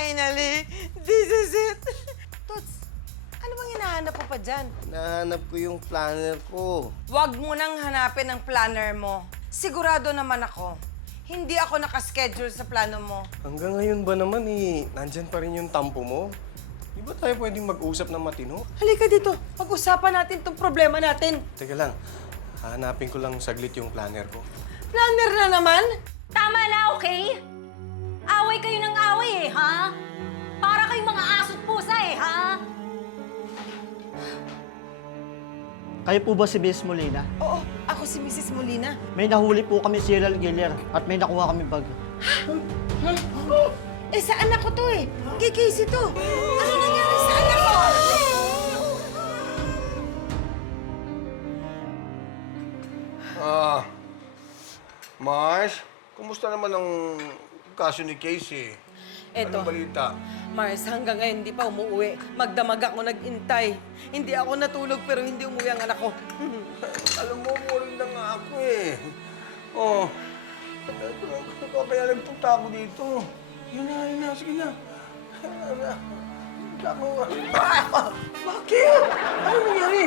Finally, this is it. Toots, ano bang hinahanap mo pa dyan? Nahanap ko yung planner ko. Huwag mo nang hanapin ang planner mo. Sigurado naman ako, hindi ako nakaschedule sa plano mo. Hanggang ngayon ba naman nandyan pa rin yung tampo mo? Di ba tayo pwedeng mag-usap ng matino? Halika dito, pag-usapan natin itong problema natin. Teka lang, hahanapin ko lang saglit yung planner ko. Planner na naman? Tama na, okay? Away kayo ng away eh, ha? Para kayong mga aso't pusa eh, ha? Kayo po ba si Miss Molina? Oo, ako si Mrs. Molina. May nahuli po kami serial killer at may nakuha kami bag. Eh, sa anak ko to eh. Kay Casey to. Ano nangyari sa anak ko? Mars, kumusta naman ang kaso ni Casey? Eto, Anong balita? Mars, hanggang ngayon hindi pa umuwi. Magdamag ako nag-intay. Hindi ako natulog pero hindi umuwi ang anak ko. Alam mo, worried na nga ako eh. Oh, kaya nagpunta ako dito. Yun na, sige na. Bakit? Ano nangyari?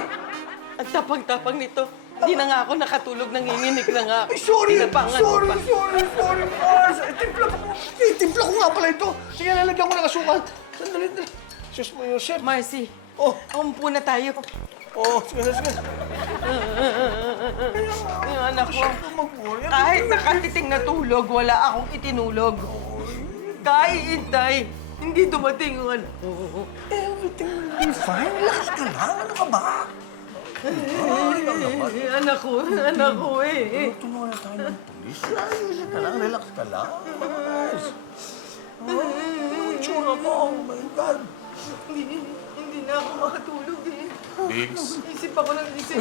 Ang tapang-tapang nito. Hindi na nga ako nakatulog, nanginginig na nga. Ay, sorry! Tinapangan Sorry, pa. sorry, Mars! Timpla ko nga pala ito. Sige, lalagyan ko ng asukal. Sandali. Sus mo, Yosef. Marcy, Oh, umpo na tayo. sige na. Yung anak ko, Mag-worry. kahit nakatiting na tulog, wala akong itinulog. Kaiintay, hindi dumating yung anak ko. Everything will be fine. Relax ka lang. Ano ka ba? Anak ko eh. Tulungan na tayo ng polis. Ayos ka lang. Relax ka lang. Mars. Ang tsura mo. Oh my God. Hindi na ako makatulog eh. Diggs, Isip ako ng isip.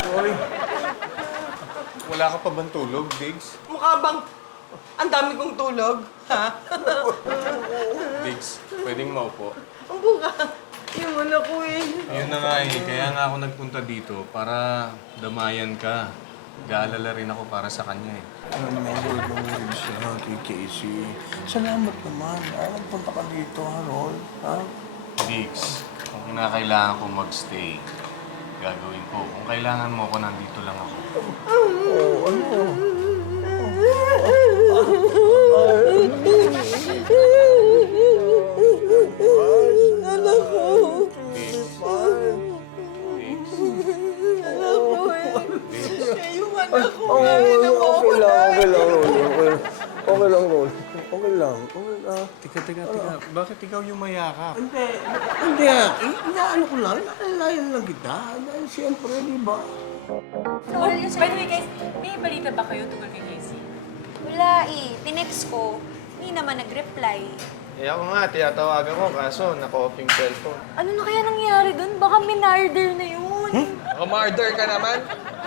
sorry. Wala ka pa bang tulog, Diggs? Mukha bang ang dami kong tulog? Ha? Diggs, pwedeng maupo. Ang buka. Yung anak ko eh. Yun na nga eh, kaya nga ako nagpunta dito para damayan ka. Gaalala rin ako para sa kanya eh. Ano naman, Lord, mawawid siya kay Casey. Salamat naman. Nagpunta ka dito, Harold. Ha? Diggs, kung kinakailangan ko magstay, gagawin ko. Kung kailangan mo ako, nandito lang ako. Anak ko. Diggs, Diggs, Yung anak ko. Okay lang, Lord. Okay lang. Teka. Bakit ikaw yung mayakap? Hindi. Inaano ko lang. Naalalayan lang kita. Dahil siyempre, di ba? By the way, guys, may balita ba kayo tungkol kay Casey? Wala eh. Tinext ko. Hindi naman nag-reply. Eh ako nga, tiyatawagan ko, kaso naka-off yung cellphone. Ano na kaya nangyari dun? Baka minarder na yun. Murder ka naman.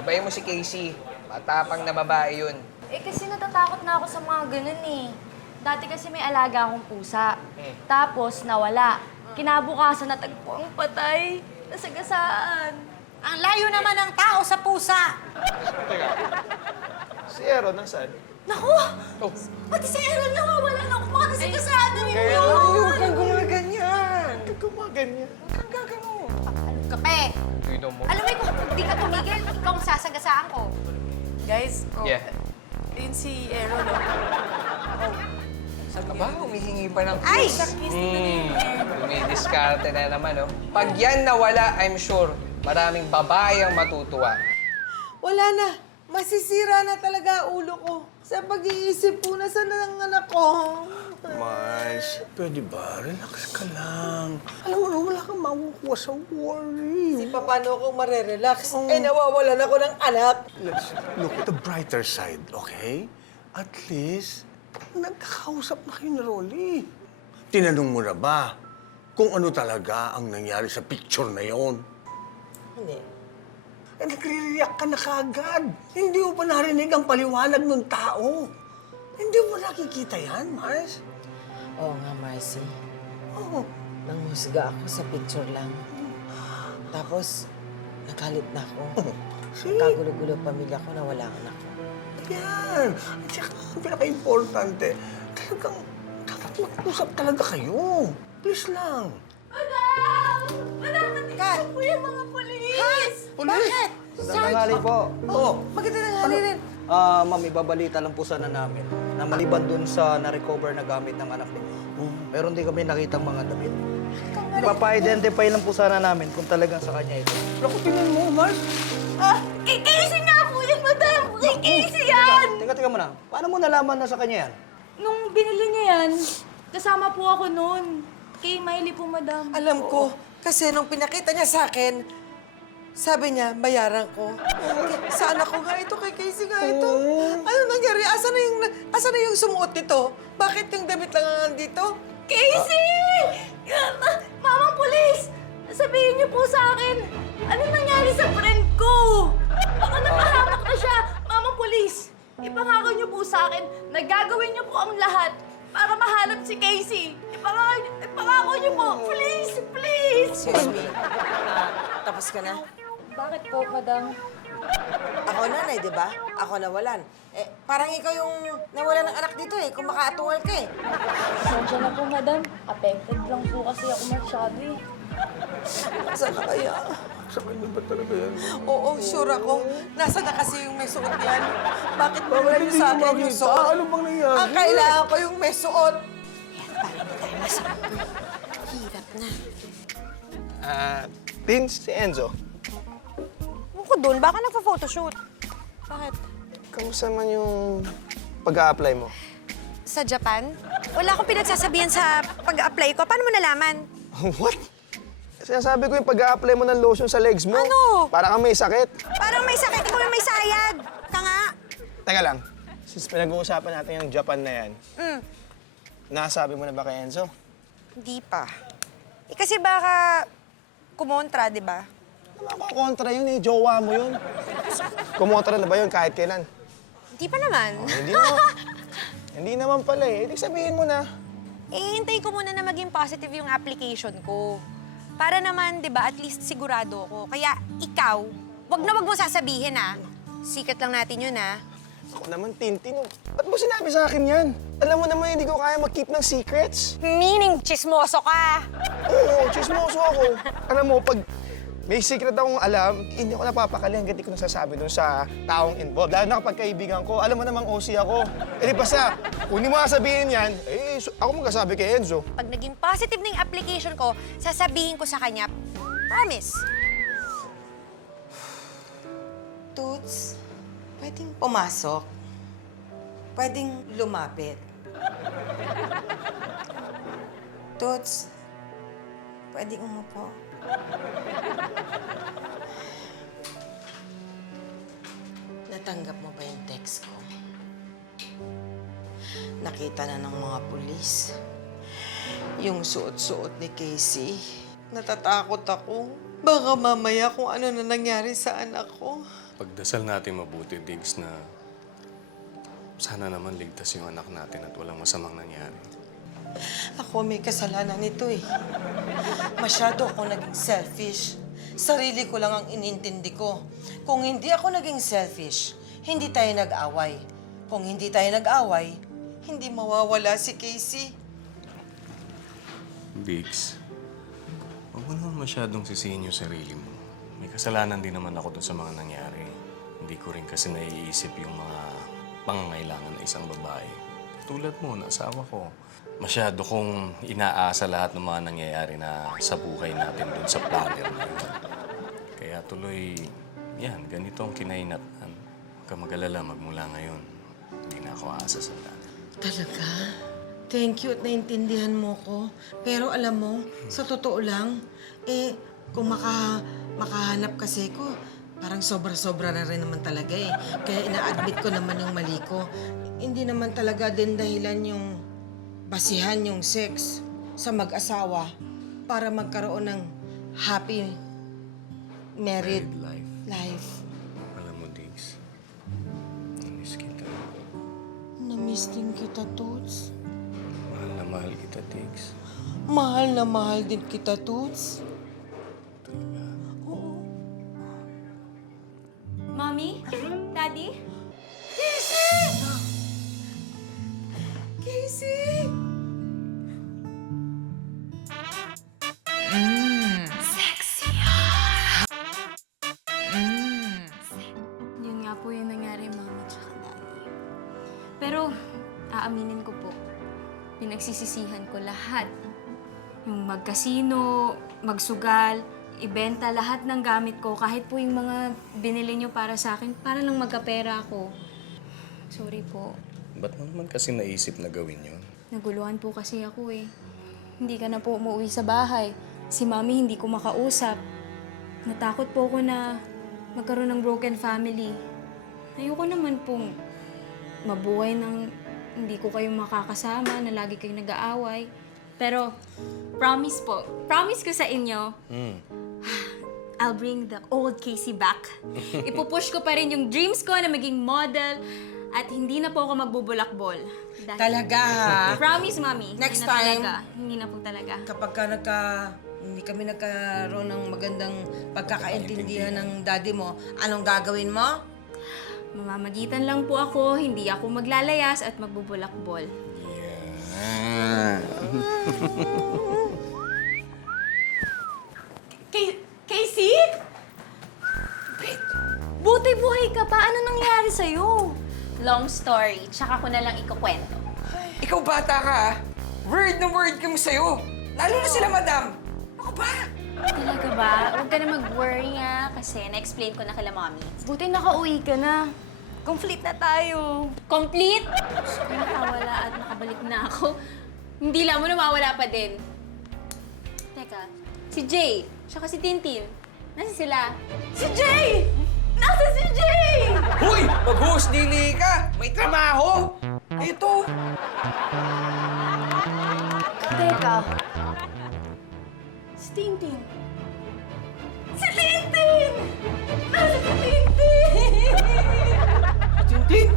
Ibayin mo si Casey. Matapang na babae yun. Eh kasi natatakot na ako sa mga ganun eh. Dati kasi may alaga akong pusa. Tapos nawala. Kinabukasan natagpo ang patay. Nasagasaan. Ang layo naman ng tao sa pusa! Teka, si Aaron, nasaan? Naku! Pati si Aaron nawawala na ako. Baka nasagasaan na rin yun. Huwag kang gumaganyan. Gumaganyan. Kape! Yun mo. Alam mo, kung di ka tumigil, ikaw ang sasagasaan ko. Guys, Yeah. yun si Aaron, no? Aba, humihingi pa ng Ay! kiss. Sakis na Dumidiskarte na naman, oh. Pag yan nawala, I'm sure, maraming babae ang matutuwa. Wala na. Masisira na talaga ulo ko. Sa pag-iisip po na sana ng anak ko. Mars, pwede ba? Relax ka lang. Alam mo na, wala kang makukuha sa worry. Paano ako marerelax? Eh, nawawalan ako ng anak. Let's look at the brighter side, okay? At least, nagkakausap na kayo ni Rolly. Tinanong mo na ba kung ano talaga ang nangyari sa picture na yon? Hindi. Eh, nagre-react ka na kaagad. Hindi mo pa narinig ang paliwanag ng tao. Hindi mo nakikita yan, Mars. Oo nga, Marcy. Oo. Nanghusga ako sa picture lang. Tapos, nagalit na ako. See? Kagulo-gulo pamilya ko na wala anak ko. Yan. At saka, ang pinaka-importante, talagang dapat mag-usap talaga kayo. Please lang. Kat! Po yung mga polis! Bakit? Tanghali po. Oh, Maganda na rin. Ma'am, ibabalita lang po sana namin na maliban dun sa na-recover na gamit ng anak ninyo. Pero hindi kami nakitang mga damit. Papa-identify lang po sana namin kung talagang sa kanya ito. naku, tingnan mo, Mars. Kay Casey nga po yan, madam! Kay Casey yan! Teka muna. Paano mo nalaman na sa kanya yan? Nung binili niya yan, kasama po ako noon. Kay Miley po, madam. Alam ko, kasi nung pinakita niya sa akin, sabi niya, bayaran ko. Sa anak ko nga ito, kay Casey nga ito. Ano nangyari? Asa na yung sumuot nito? Bakit yung damit lang ang nandito? Casey! Mamang pulis! Sabihin niyo po sa akin, anong nangyari sa friend ko? Baka napahamak na siya. Mamang pulis, ipangako niyo po sa akin na gagawin niyo po ang lahat para mahanap si Casey. Ipangako niyo po. Please, please! Excuse me. Tapos ka na? Bakit po, madam? Ako nanay, di ba? Ako nawalan. Parang ikaw yung nawalan ng anak dito kung makaatungal ka Sensya na po, madam. Affected lang po kasi ako masyado eh. Saan na kaya? Sa kanya ba talaga yan? Oo, sure ako. Nasa na kasi yung may suot yan? Bakit mo wala yung sa akin yung suot? Ano bang nangyari? Ang kailangan ko yung may suot. Vince, si Enzo. Ko doon, baka nagpa-photoshoot. Bakit? Kamusta man yung pag-a-apply mo? Sa Japan? Wala akong pinagsasabihan sa pag-apply ko. Paano mo nalaman? What? Sinasabi ko yung pag-a-apply mo ng lotion sa legs mo. Ano? Para kang may sakit. Parang may sakit, ikaw yung may sayad. Ka nga. Teka lang. Since pinag-uusapan natin yung Japan na yan, Mm, nasabi mo na ba kay Enzo? hindi pa. Kasi baka kumontra, di ba? Ako kontra yun eh. Jowa mo yun. Kumontra na ba yun kahit kailan? Hindi pa naman. Hindi naman. Hindi naman pala eh. Ibig sabihin mo na. Hintay ko muna na maging positive yung application ko. Para naman, di ba, at least sigurado ako. Kaya ikaw, wag mo sasabihin, ha? Secret lang natin yun, ha? Ako naman, Tintin. Ba't mo sinabi sa akin yan? Alam mo naman, hindi ko kaya mag-keep ng secrets. Meaning, chismoso ka. Oo, chismoso ako. Alam mo, pag may secret akong alam, hindi ako napapakali hanggang di ko nasasabi dun sa taong involved. Lalo na kapag kaibigan ko, alam mo namang OC ako. Eh di basta, kung hindi mo sabihin yan, ako magkasabi kay Enzo. Pag naging positive na yung application ko, sasabihin ko sa kanya, promise. Toots, pwedeng pumasok. Pwedeng lumapit. Toots, pwedeng umupo. Natanggap mo ba yung text ko? Nakita na ng mga pulis. Yung suot-suot ni Casey. Natatakot ako. Baka mamaya kung ano na nangyari sa anak ko. Pagdasal natin mabuti, Diggs, na sana naman ligtas yung anak natin at walang masamang nangyari. Ako may kasalanan nito eh. Masyado ako naging selfish. Sarili ko lang ang inintindi ko. Kung hindi ako naging selfish, hindi tayo nag-away. Kung hindi tayo nag-away, hindi mawawala si Casey. Diggs, huwag mo naman masyadong sisihin yung sarili mo. May kasalanan din naman ako dun sa mga nangyari. Hindi ko rin kasi naiisip yung mga pangangailangan ng isang babae. Tulad mo, asawa ko. Masyado kong inaasa lahat ng mga nangyayari na sa buhay natin dun sa planner na yun. Kaya tuloy, yan, ganito ang kinahinatnan. Huwag ka mag-alala magmula ngayon. Hindi na ako aasa sa planner. Talaga? Thank you at naintindihan mo ko. Pero alam mo, sa totoo lang, kung makahanap kasi ko, parang sobra-sobra na rin naman talaga eh. Kaya ina-admit ko naman yung mali ko. Hindi naman talaga din dahilan yung basihan yung sex sa mag-asawa para magkaroon ng happy married life. Alam mo, Diggs, namiss kita. Namiss din kita, Toots. Mahal na mahal kita, Diggs. Mahal na mahal din kita, Toots. Mommy? Daddy? Casey! Pinagsisisihan ko lahat. Yung magkasino, magsugal, ibenta lahat ng gamit ko, kahit po yung mga binili nyo para sa akin, para lang magkapera ako. Sorry po. Ba't mo naman kasi naisip na gawin yun? Naguluhan po kasi ako eh. Hindi ka na po umuwi sa bahay. Si Mami hindi ko makausap. Natakot po ako na magkaroon ng broken family. Ayoko naman pong mabuhay ng hindi ko kayo makakasama, na lagi kayong nag-aaway. Pero, promise po, promise ko sa inyo, I'll bring the old Casey back. Ipupush ko pa rin yung dreams ko na maging model at hindi na po ako magbubulakbol. Dahil- Talaga, ha? Promise, Mami. Next Hindi na time. talaga. Hindi na po talaga. Kapag ka hindi kami nagkaroon ng magandang pagkakaintindihan ng daddy mo, anong gagawin mo? Mamamagitan lang po ako, hindi ako maglalayas at magbubulakbol. Casey? Buti buhay ka pa. Ano nangyari sa'yo? Long story, tsaka ko na lang ikukwento. Ikaw bata ka, ah. Word na word ka mo sa'yo. Lalo na sila, madam. Ako ba? Talaga ba? Huwag ka na mag-worry nga kasi na-explain ko na kila mommy. Buti nakauwi ka na. Complete na tayo. Complete? Nakawala at nakabalik na ako. Hindi lang mo nawawala pa din. Teka, si Jay, tsaka si Tintin. Nasaan sila? Si Jay! Nasa si Jay! Hoy! Mag-host dili ka! May trabaho! Ito! Teka. Si Tintin. Si Tintin! Nasa si Tintin! Tintin?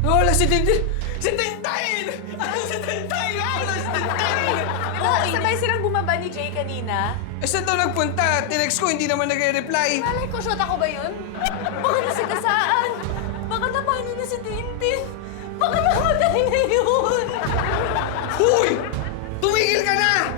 Wala si Tintin! Si Tintin! Ano si Tintin? Ano si Tintin? Sabay silang bumaba ni Jay kanina. Eh, saan daw nagpunta? Tinext ko, hindi naman nagre-reply. Malay ko, shot ako ba yun? Baka nasigasaan. Baka napano na si Tintin. Baka namatay na yun. Hoy! Tumigil ka na!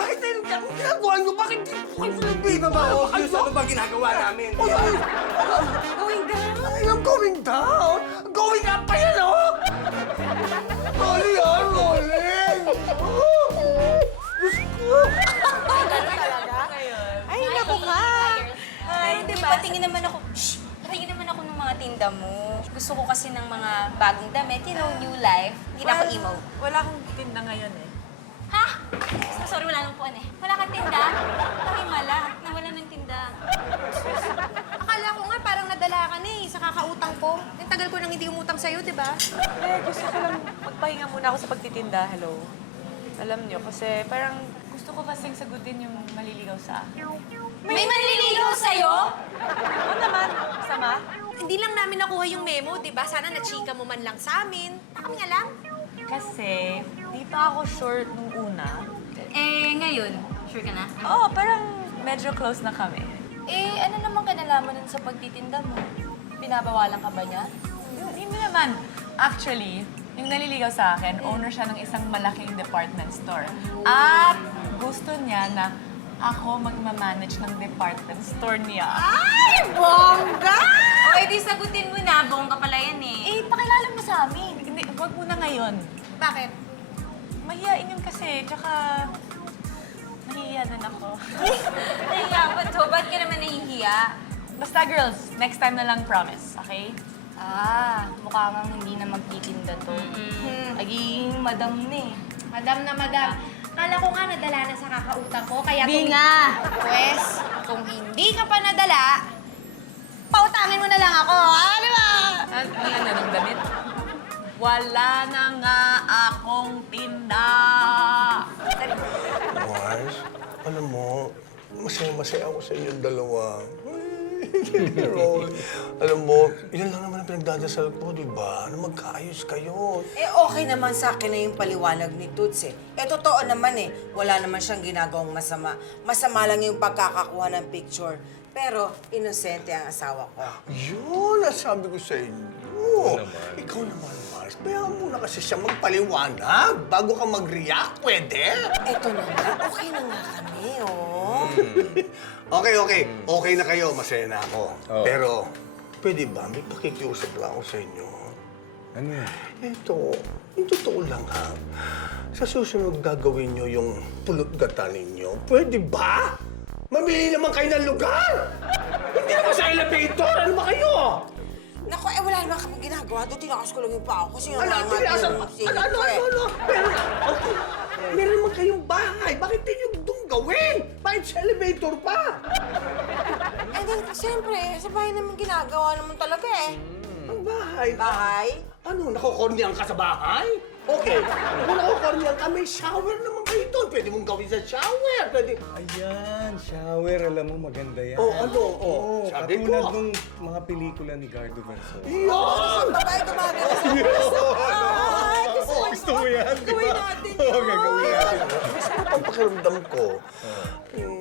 Bakit tayo ginagawa nyo? Bakit di ba ba obvious ano ba ginagawa namin? Going down. I'm going down! Going up pa yan, oh! Rolly, ah! Rolling! Diyos ko! Ay, naku ka! Ay, di ba? Patingin naman ako, patingin naman ako ng mga tinda mo. Gusto ko kasi ng mga bagong damit, you know, new life. Hindi na ako emo. Wala akong tinda ngayon eh. Ha? Sorry, wala nang puan eh. Wala kang tinda? Pakimala, nawala ng tinda. Akala ko nga parang nadala ka na eh, sa kakautang ko. Yung tagal ko nang hindi umutang sa'yo, di ba? Gusto ko lang magpahinga muna ako sa pagtitinda. Hello. Alam niyo, kasi parang gusto ko kasing sagutin yung maliligaw sa akin. May manliligaw sa'yo? Oo naman. Sama? Hindi lang namin nakuha yung memo, di ba? Sana na-chika mo man lang sa amin. Kami nga lang. Kasi di pa ako sure nung una. Eh, ngayon, sure ka na? Oo, parang medyo close na kami. Eh, ano naman kinalaman nun sa pagtitinda mo? Binabawalan ka ba niya? Hindi naman. Actually, yung naliligaw sa akin, owner siya ng isang malaking department store. At gusto niya na ako magmamanage ng department store niya. Ay, bongga! O, edi sagutin mo na. Bongga pala yan eh. Eh, pakilala mo sa amin. Hindi, wag muna ngayon. Bakit? Mahihain yun kasi, tsaka nahihiya din ako. Nahiya ba to? Ba't ka naman nahihiya? Basta girls, next time na lang promise, okay? Ah, mukha kang hindi na magtitinda to. Naging madam na eh. Madam na madam. Kala ko nga nadala na sa kakautang ko, kaya Di nga. Pwes, kung hindi ka pa nadala, pautangin mo na lang ako, ha? Di ba? Ano na ng damit? Wala na nga akong tinda. Mars, alam mo, masaya-masaya ako sa inyong dalawa. Roll. Alam mo, yun lang naman ang pinagdadasal ko, di ba? Na magkaayos kayo. Eh, okay naman sa akin na yung paliwanag ni Toots eh. Eh, totoo naman eh. Wala naman siyang ginagawang masama. Masama lang yung pagkakakuha ng picture. Pero, inosente ang asawa ko. Yun, nasabi ko sa inyo. Oo. Ikaw naman, Mars. Kaya muna kasi siya magpaliwanag bago ka mag-react. Pwede? Eto na nga, okay na nga kami, oh. Okay. Okay na kayo. Masaya na ako. Pero, pwede ba? May pakikiusap lang ako sa inyo. Ano yan? Ito, yung totoo lang ha. Sa susunod gagawin nyo yung pulot gata ninyo. Pwede ba? Mamili naman kayo ng lugar! Hindi naman sa elevator! Ano ba kayo? Naku, wala naman kami ginagawa. Doon tinakas ko lang yung paa ko kasi yung Ano? Pero, okay. Meron naman kayong bahay. Bakit hindi nyo doon gawin? Bakit sa elevator pa? Eh, di, siyempre, sa bahay naman ginagawa naman talaga eh. Ang bahay? Bahay? Ano, nakukorniyan ka sa bahay? Okay, kung nakukorniyan ka, may shower naman kayo doon. Pwede mong gawin sa shower. Pwede... Ayan, shower. Alam mo, maganda yan. Oh, ano? Oh, sabi ko. Katulad nung mga pelikula ni Gardo Verso. Yan! Babae gumagana sa Ay, Gusto mo yan, di Gawin ba? natin Oo, yun. gagawin natin. Kasi ang pakiramdam ko,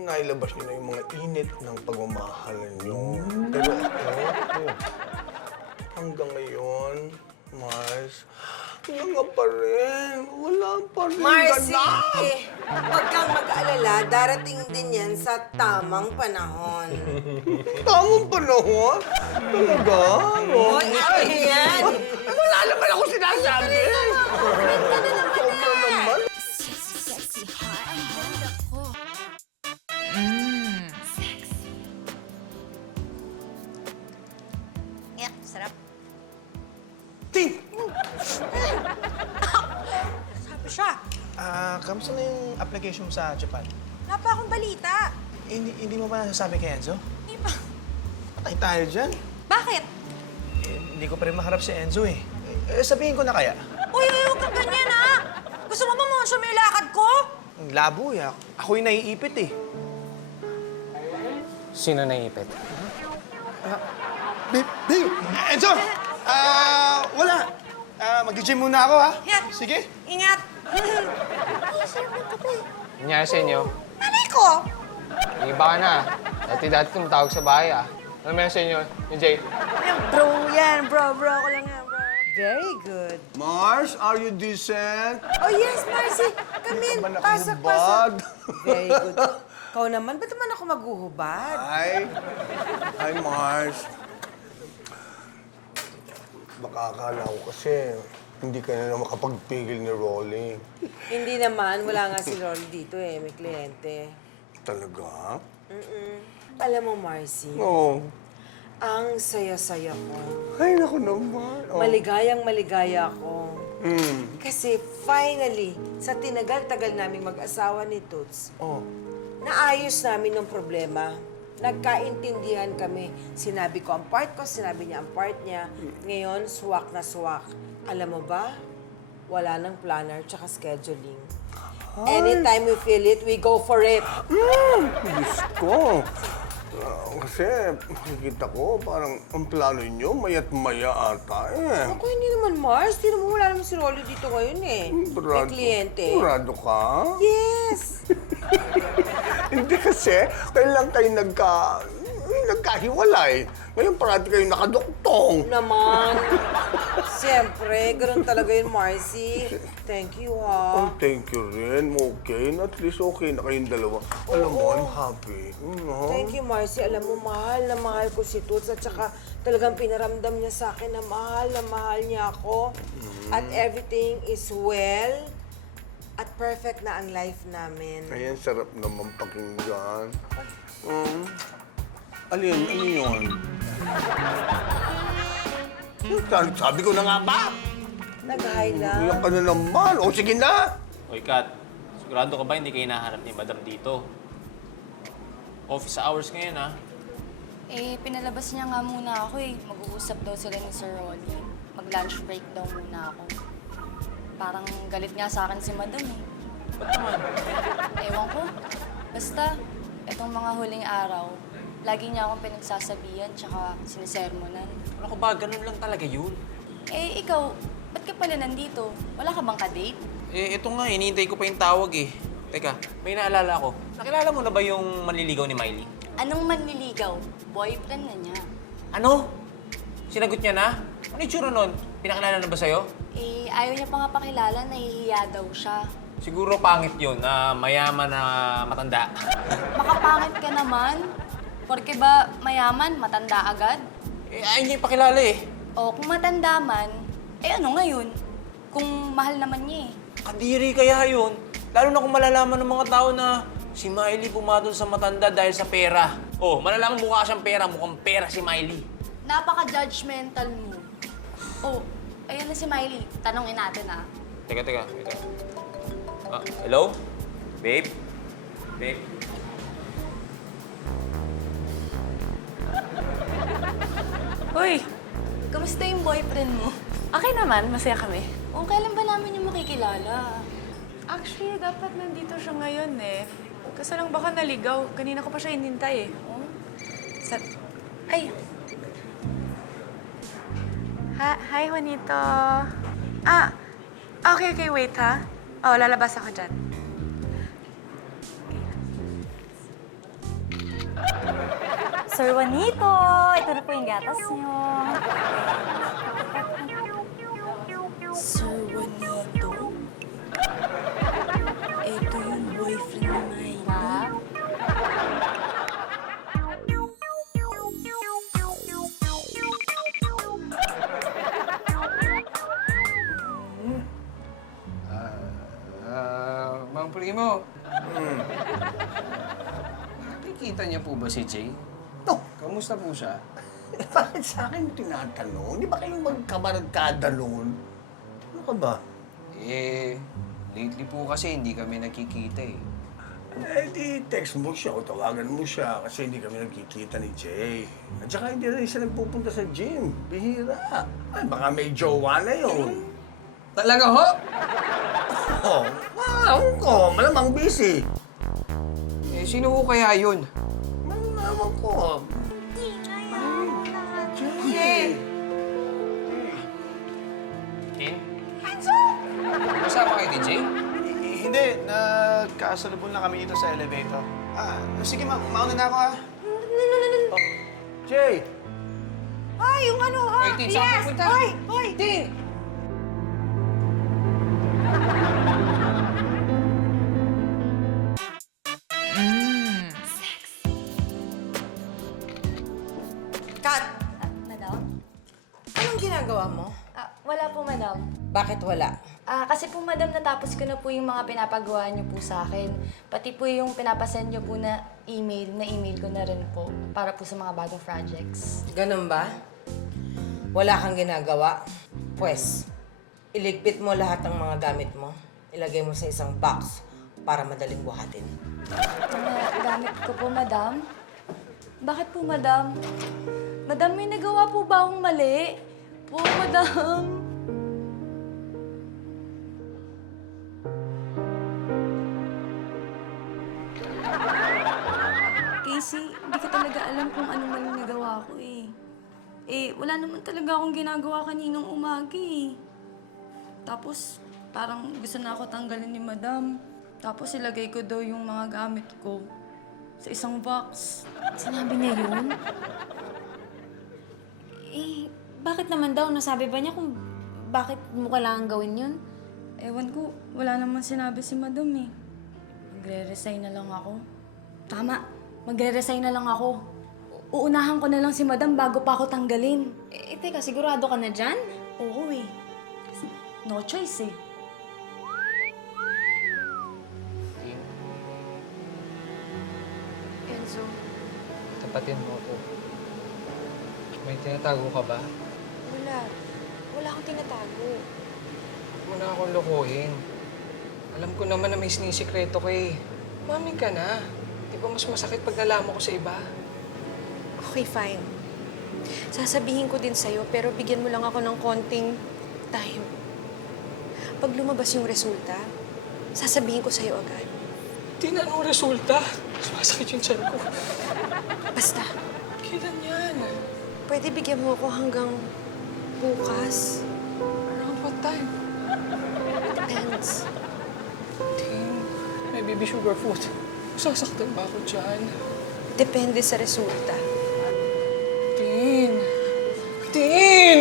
nailabas niyo na yung mga init ng pagmamahalan niyo. Pero ako, hanggang ngayon, Mars, wala pa rin. Wala pa rin. Marcy, ganap. huwag kang mag-alala. Darating din yan sa tamang panahon. Tamang panahon? Talaga? Hoy, akin yan! Wala naman ako sinasabi. Sobra naman. Yeah, sarap. Tin! Sabi siya. Kamusta na yung application mo sa Japan? Wala pa akong balita. Hindi mo ba nasasabi kay Enzo? Hindi pa. Patay tayo dyan. Bakit? Hindi ko pa rin maharap si Enzo eh. Sabihin ko na kaya. Uy, huwag kang ganyan, ha? Gusto mo ba mo siya may lakad ko? Ang labo eh. Ako yung naiipit eh. Sino naiipit? Babe! Enzo! Wala. Mag-gym muna ako, ha? Yeah. Sige. Ingat. Nangyari sa inyo? Nanay ko. Yung iba ka na. Dati tumatawag sa bahay ah. Ano meron sa inyo? Yung Jay? Bro yan, bro. Bro ako lang yan, bro. Very good. Mars, are you decent? Oh yes, Marcy. Come in. Naman ako Pasok, hubad. pasok. Very good. Ikaw naman, ba't naman ako maghuhubad? Hi, Mars. Baka akala ko kasi hindi ka na makapagpigil ni Rolly. Hindi naman. Wala nga si Rolly dito eh. May kliyente. Talaga? Alam mo, Marcy, Oo. ang saya-saya ko. Ay, naku naman. Oh. Maligayang maligaya ako. Mm. Kasi finally, sa tinagal-tagal naming mag-asawa ni Toots, Oh. naayos namin ng problema. Nagkaintindihan kami. Sinabi ko ang part ko, sinabi niya ang part niya. Ngayon, swak na swak. Alam mo ba? Wala nang planner tsaka scheduling. Anytime we feel it, we go for it. Diyos ko. Kasi makikita ko parang ang plano niyo mayat maya ata eh. Ako, hindi naman, Mars. Hindi naman wala naman si Rolly dito ngayon eh. May kliyente. Sigurado ka? Yes! Hindi kasi, kailan kayo nagkahiwalay. Ngayon parati kayo nakaduktong. Naman. Siyempre, ganun talaga yun, Marcy. Thank you, Oh, ha. thank you rin. Okay, at least okay na kayong dalawa. Alam mo, I'm happy. Thank you, Marcy. Alam mo, mahal na mahal ko si Toots at saka talagang pinaramdam niya sa akin na mahal niya ako. At everything is well at perfect na ang life namin. Ayan, sarap naman pakinggan. Alin, ano yun? Sabi ko na nga ba? Nag-hi lang. Iyak ka na naman. O, sige na. Hoy, Kat. Sigurado ka ba hindi kayo hinahanap ni Madam dito? Office hours ngayon, ha? Eh, pinalabas niya nga muna ako eh. Mag-uusap daw sila ni Sir Rolly. Mag-lunch break daw muna ako. Parang galit nga sa akin si Madam eh. Ba't naman? Ewan ko. Basta, etong mga huling araw, lagi niya akong pinagsasabihan tsaka sinisermonan. Ano ko ba? Ganun lang talaga yun. Eh, ikaw, ba't ka pala nandito? Wala ka bang ka-date? Eh, ito nga, hinihintay ko pa yung tawag eh. Teka, may naalala ko. Nakilala mo na ba yung manliligaw ni Miley? Anong manliligaw? Boyfriend na niya. Ano? Sinagot niya na? Ano yung tsura nun? Pinakilala na ba sa'yo? Eh, ayaw niya pa nga pakilala, nahihiya daw siya. Siguro pangit yun, na mayaman na matanda. Makapangit ka naman. Porque ba mayaman, matanda agad? Eh, ayaw niya ipakilala eh. O kung matanda man, eh ano ngayon? Kung mahal naman niya eh. Kadiri kaya yun. Lalo na kung malalaman ng mga tao na si Miley pumatol sa matanda dahil sa pera. Oh, malalang mukha siyang pera, mukhang pera si Miley. Napaka-judgmental mo. Oh, ayun na si Miley. Tanongin natin ah. Teka. Hello? Babe? Babe? Uy, kamusta yung boyfriend mo? Okay naman, masaya kami. O kailan ba namin yung makikilala? Actually, dapat nandito siya ngayon eh. Kaso lang baka naligaw. Kanina ko pa siya hinintay eh. Oh? Ay! Hi, Juanito. Okay, wait ha. Oh, lalabas ako dyan. Sir Juanito, ito na po yung gatas niyo. Sir Juanito? Ito yung boyfriend ni Miley. Mang Primo. Nakikita niyo po ba si Jay? No. Kamusta po siya? Bakit sa akin tinatanong? Di ba kayong magkabarkada noon? Ano ka ba? Eh, lately po kasi hindi kami nakikita eh. Eh, di text mo siya o tawagan mo siya kasi hindi kami nagkikita ni Jay. At saka hindi rin siya nagpupunta sa gym. Bihira. Ay, baka may jowa na yun. Talaga ho? Oh, wow ko. Malamang busy. Eh, sino ho kaya yun? Malamang ko. Jay! Tin? Kasama kayo ni Jay? Hindi, nagkasalubong lang kami dito sa elevator. Sige, mauna na ako Jay! Ay, yung ano, ha? Wait, Tin, saan ka punta? Hoy! Tin! Kat, Madam? anong ginagawa mo? Wala po, madam. Bakit wala? Kasi po, madam, natapos ko na po yung mga pinapagawa niyo po sa akin. Pati po yung pinapasend niyo po na email ko na rin po para po sa mga bagong projects. Ganun ba? Wala kang ginagawa? Pwes, iligpit mo lahat ng mga gamit mo. Ilagay mo sa isang box para madaling buhatin. Mga gamit ko po, madam? Bakit po, madam? Madam, may nagawa po ba akong mali? Po, madam. Casey, hindi ko talaga alam kung ano maling nagawa ko eh. Wala naman talaga akong ginagawa kaninang umaga eh. Tapos, parang gusto na ako tanggalin ni madam. Tapos ilagay ko daw yung mga gamit ko sa isang box. Sinabi niya yun? Bakit naman daw? Nasabi ba niya kung bakit mo kailangan gawin yun? Ewan ko, wala naman sinabi si madam eh. Magre-resign na lang ako. Tama, magre-resign na lang ako. Uunahan ko na lang si madam bago pa ako tanggalin. Teka, sigurado ka na dyan? Oo eh. No choice eh. Enzo, Tapatin mo ako. May tinatago ka ba? wala. Wala akong tinatago. Huwag mo na akong lokohin. Alam ko naman na may sinisikreto ka eh. Umamin ka na. Di ba mas masakit pag nalaman ko sa iba? Okay, fine. Sasabihin ko din sa'yo, pero bigyan mo lang ako ng konting time. Pag lumabas yung resulta, sasabihin ko sa'yo agad. Di na anong resulta. Sumasakit yung tiyan ko. Basta, Kailan yan? pwede bigyan mo ako hanggang bukas. Around what time? Depends. Ting, may baby sugar food. Sasaktan ba ako dyan? Depende sa resulta. Tin! Tin!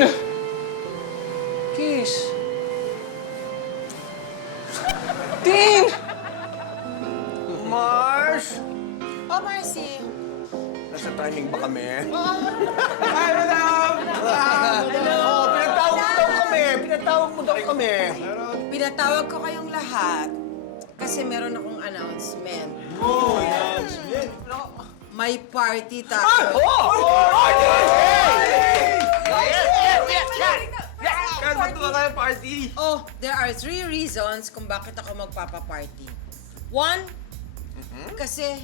Tin! Mars! Oh, Marcy. Nasa timing ba kami? Hi, madam! Oo, pinatawag mo daw kami. Pinatawag mo daw kami. Pinatawag ko kayong lahat kasi meron akong announcement. May party tayo. Oh, there are 3 reasons kung bakit ako magpapa-party. 1, kasi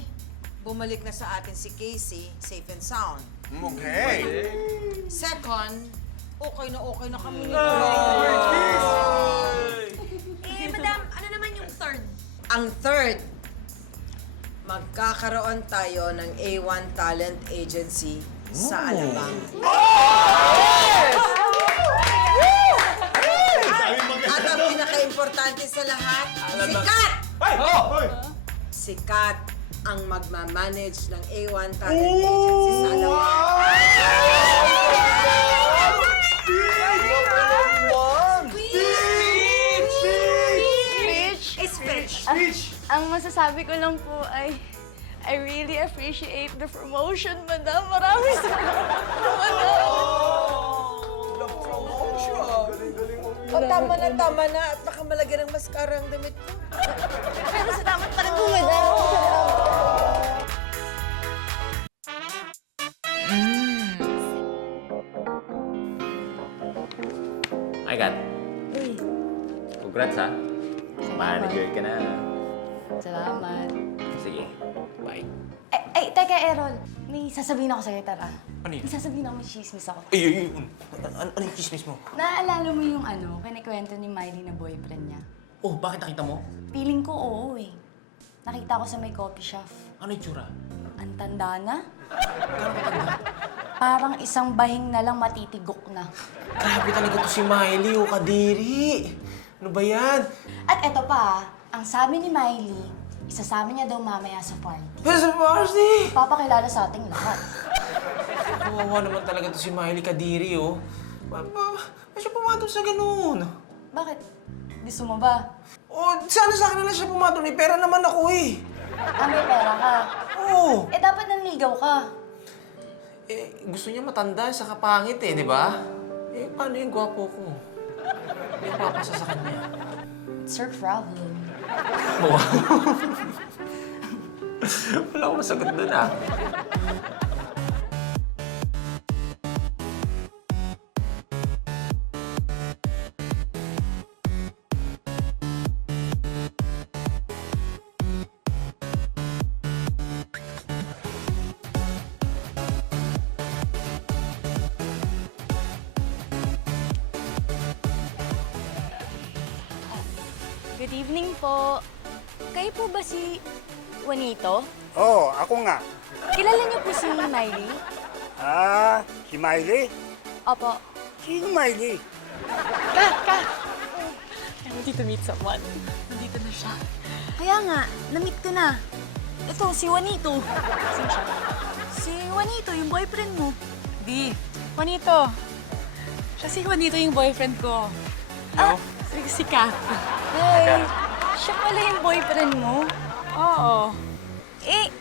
bumalik na sa atin si Casey, safe and sound. Okay. Second, okay na kami ni Madam, ano naman yung third? Ang third, magkakaroon tayo ng A1 Talent Agency sa Alabang. At ang pinaka-importante sa lahat, sikat! Sikat ang magmamanage ng A1 Talent Agency sa Alabang. Ang masasabi ko lang po ay, I really appreciate the promotion, madam. Maraming salamat po, madam. O, tama na at nakamalagyan ng mascara ang damit ko. Pero salamat pa rin po, madam. Ay, Kat. Congrats, ha? Manager ka na. Salamat. Sige, bye. Teka, Errol. May sasabihin ako sa'yo, tara. Ano yun? May sasabihin ako, may chismis ako. Ay. Ano yung chismis mo? Naaalala mo yung kinikwento ni Miley na boyfriend niya? Oh, bakit nakita mo? Feeling ko oo eh. Nakita ko sa may coffee shop. Ano yung tsura? Ang tanda na. Parang isang bahing na lang matitigok na. Grabe talaga to si Miley, oh, kadiri. Ano ba yan? At eto pa, ang sabi ni Miley, isasama niya daw mamaya sa party. Pero sa party! Papakilala sa ating lahat. Kawawa naman talaga to si Miley, kadiri, oh. Ba't siya pumatol sa ganun? Bakit? Gusto mo ba? Oh, sana sa akin na lang siya pumatol. May pera naman ako, eh. May pera ka. Oo. Eh, dapat nanligaw ka. Eh, gusto niya matanda sa kapangit, eh, di ba? Eh, paano yung gwapo ko? Hindi ako papasa sa kanya. It's her problem. Wow. Wala akong masagot doon, ah. Good evening po. Kayo po ba si Juanito? Oo, ako nga. Kilala niyo po si Miley? Si Miley? Opo. Sino Miley? Ka! I want you to meet someone. Nandito na siya. Kaya nga, na-meet ko na. Ito, si Juanito. Sino siya? Si Juanito, yung boyfriend mo. Di, Juanito. Siya si Juanito yung boyfriend ko. Ah, Si Kat. Hey, siya pala yung boyfriend mo? Oo. Eh,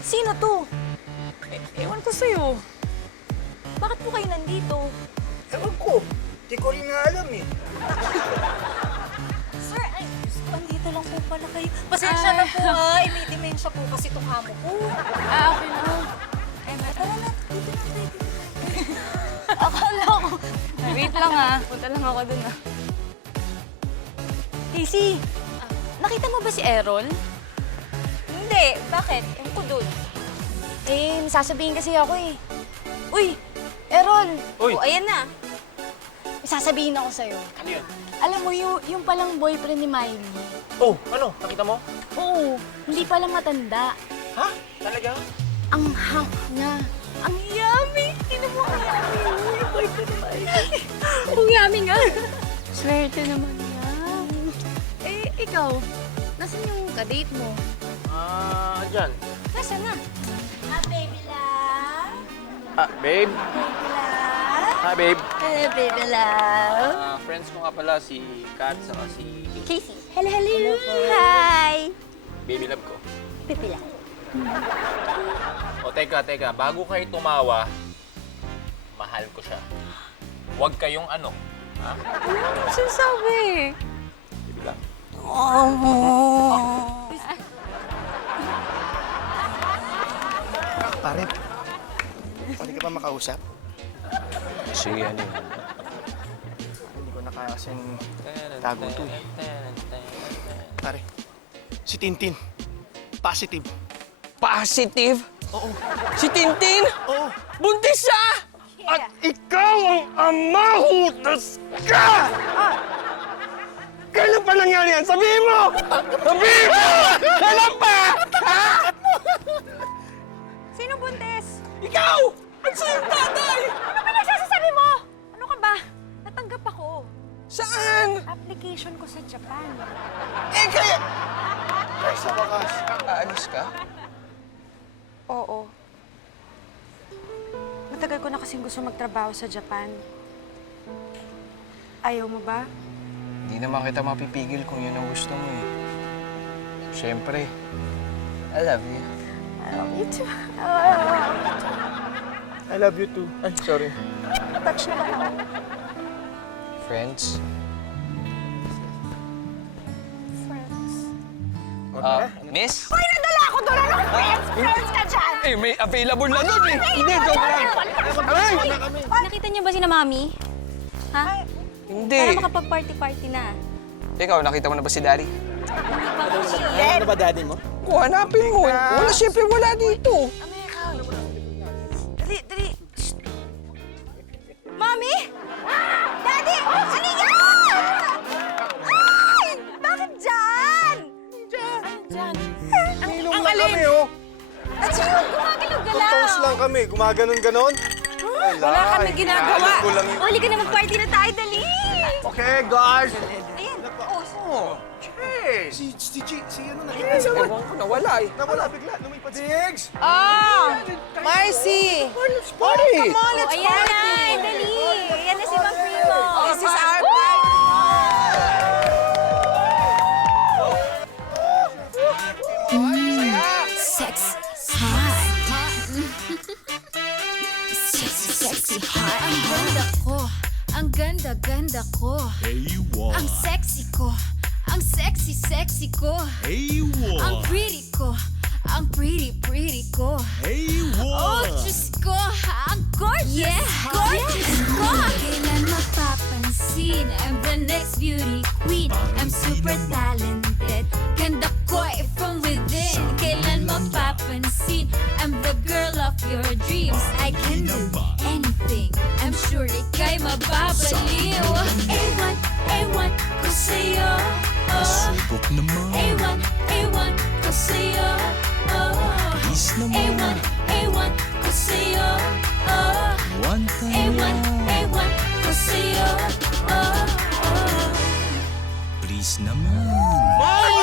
sino to? Ewan ko sa'yo. Bakit po kayo nandito? Ewan ko. Di ko rin nga alam eh. Sir, ay, andito lang po pala kayo. Pasensya na po ha. May demensya po kasi itong amo ko. Okay na. Tara na, dito na tayo. Akala ko. Wait lang punta lang ako dun Casey, nakita mo ba si Errol? Hindi, bakit? Ewan ko dun. Eh, may sasabihin kasi ako eh. Uy, Errol! Uy! O, ayan na. May sasabihin ako sa'yo. Ano yun? Alam mo, yung palang boyfriend ni Miley. Oh, ano? Nakita mo? Oo, hindi pala matanda. Ha? Talaga? Ang hunk niya. Ang yummy! Tingnan mo, ang yummy. Yung boyfriend ni Miley. Ang yummy nga. Swerte naman niya. Eh, ikaw, nasan yung kadate mo? Dyan. Nasaan na? Baby love. Babe? Baby love. Hi, babe. Hello, baby love. Friends ko nga pala si Kat saka si Casey. Hello, hello. Hi. Baby love ko. Pipila. O teka, bago kayo tumawa, mahal ko siya. Huwag kayong ano, ha? Ano sinasabi? Baby love. Pare, pwede ka pa makausap? Sige, ano yun? Hindi ko na kaya kasing tago to eh. Pare, si Tintin, positive. Positive? Oo. Si Tintin? Oo. Buntis siya! At ikaw ang amahutas ka! Kailan pa nangyari yan? Sabihin mo! Sabihin mo! Kailan pa? Ha? Sino buntis? Ikaw! At siya yung tatay! Ano ba nagsasasabi mo? Ano ka ba? Natanggap ako. Saan? Application ko sa Japan. Eh, kaya... Ay, sa wakas. Aalis ka? Oo. Matagal ko na kasing gusto magtrabaho sa Japan. Ayaw mo ba? Hindi naman kita mapipigil kung yun ang gusto mo eh. Siyempre, I love you. I love you too. I love you too. Ay, sorry. Touch na ako. Friends? Friends. Miss? Hoy, nadala ako doon! Anong friends? Friends ka dyan! Eh, may available na doon eh! Hindi, joke lang! Aray! Nakita niyo ba si na Mami? Ha? Hindi! Para makapag-party-party na. Ikaw, nakita mo na ba si Daddy? Ano ba daddy mo? Kung hanapin mo, wala, siyempre wala dito. Dali, dali. Shh. Mami! Daddy! Ano yan? Ay! Bakit dyan? Dyan. Nilong lang kami, oh. At sino gumagalaw-galaw? Toast lang kami. Gumaganon-ganon. Wala kami ginagawa. Alam ko lang yun. Uli ka na mag-party na tayo, dali! Okay, guys. Ayan. Oh, Jay. Si ano na? Ewan ko, nawala eh. Nawala bigla. Lumipat si Diggs. Marcy! Let's party! Come on, let's Ayan party! na, dali! Ayan na si Mang Primo. This is our party! Sex hot. Sexy hot. Ang ganda ko. Ang ganda-ganda ko. Ang sexy ko. Ang sexy ko. Ang pretty ko. Ang pretty ko. Oh, Diyos ko. Ang gorgeous. Gorgeous ko. Kailan mapapansin? I'm the next beauty queen. I'm super talented. Ganda ko from within. Kailan mapapansin? I'm the girl of your dreams. I can do anything. I'm sure ika'y mababaliw. A1 ko sa'yo. A1 ko sa'yo. A1 ko sa'yo. A1 ko sa'yo. Please naman.